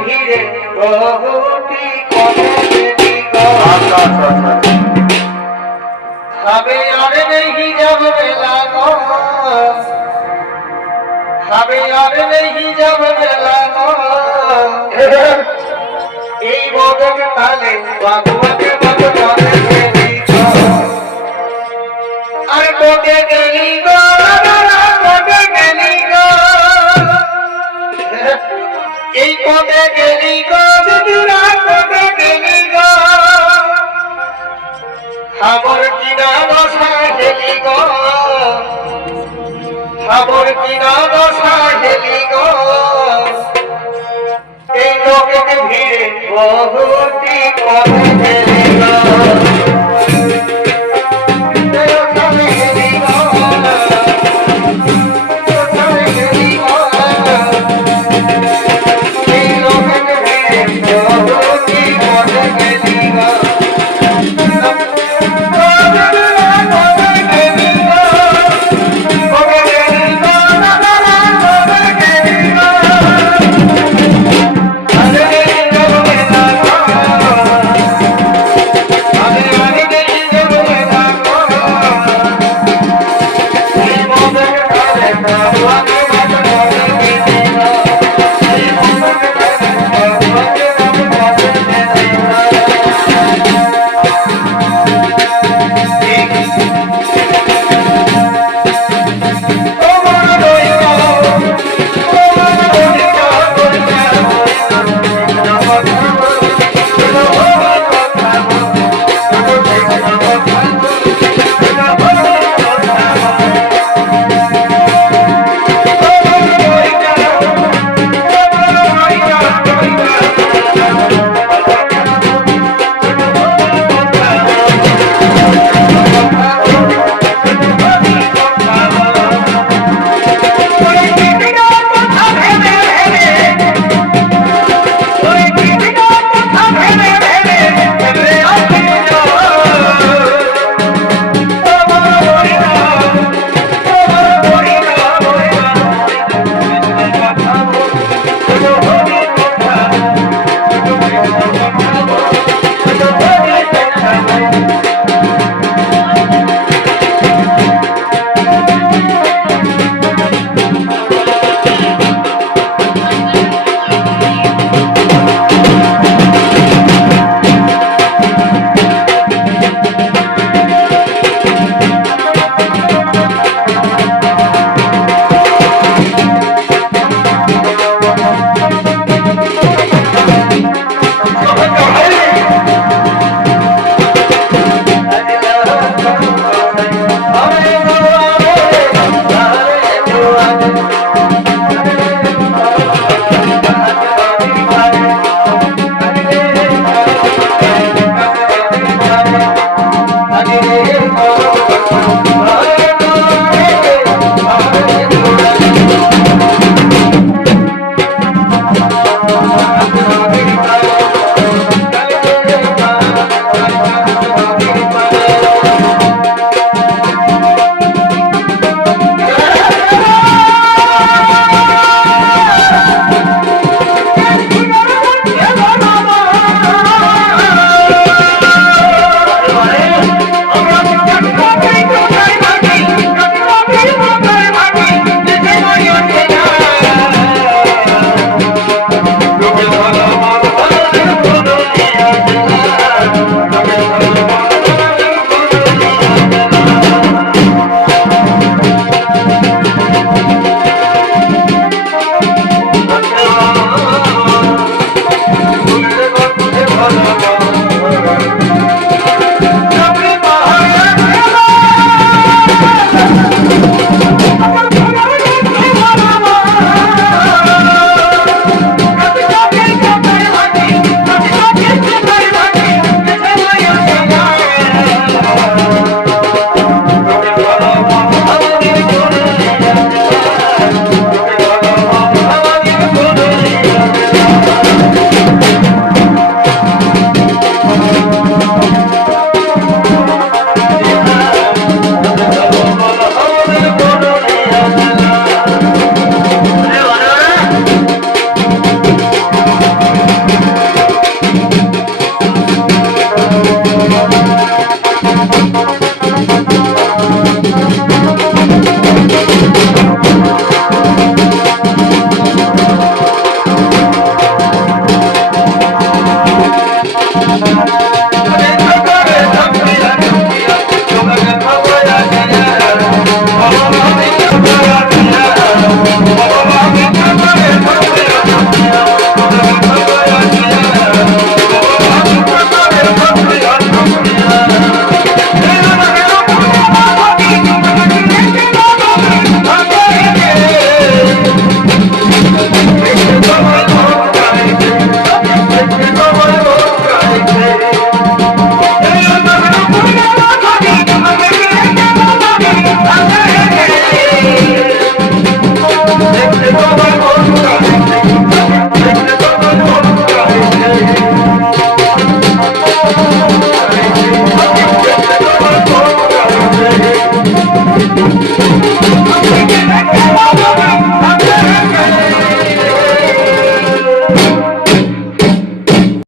ভিড়ে প্রভুটি করে হবে আর নেই যাব বেলা গো হবে আর নেই যাব বেলা গো এই বদন তালে ভগবানে ভগবানে আরে বদে গেলি ভিড়ে বহুটি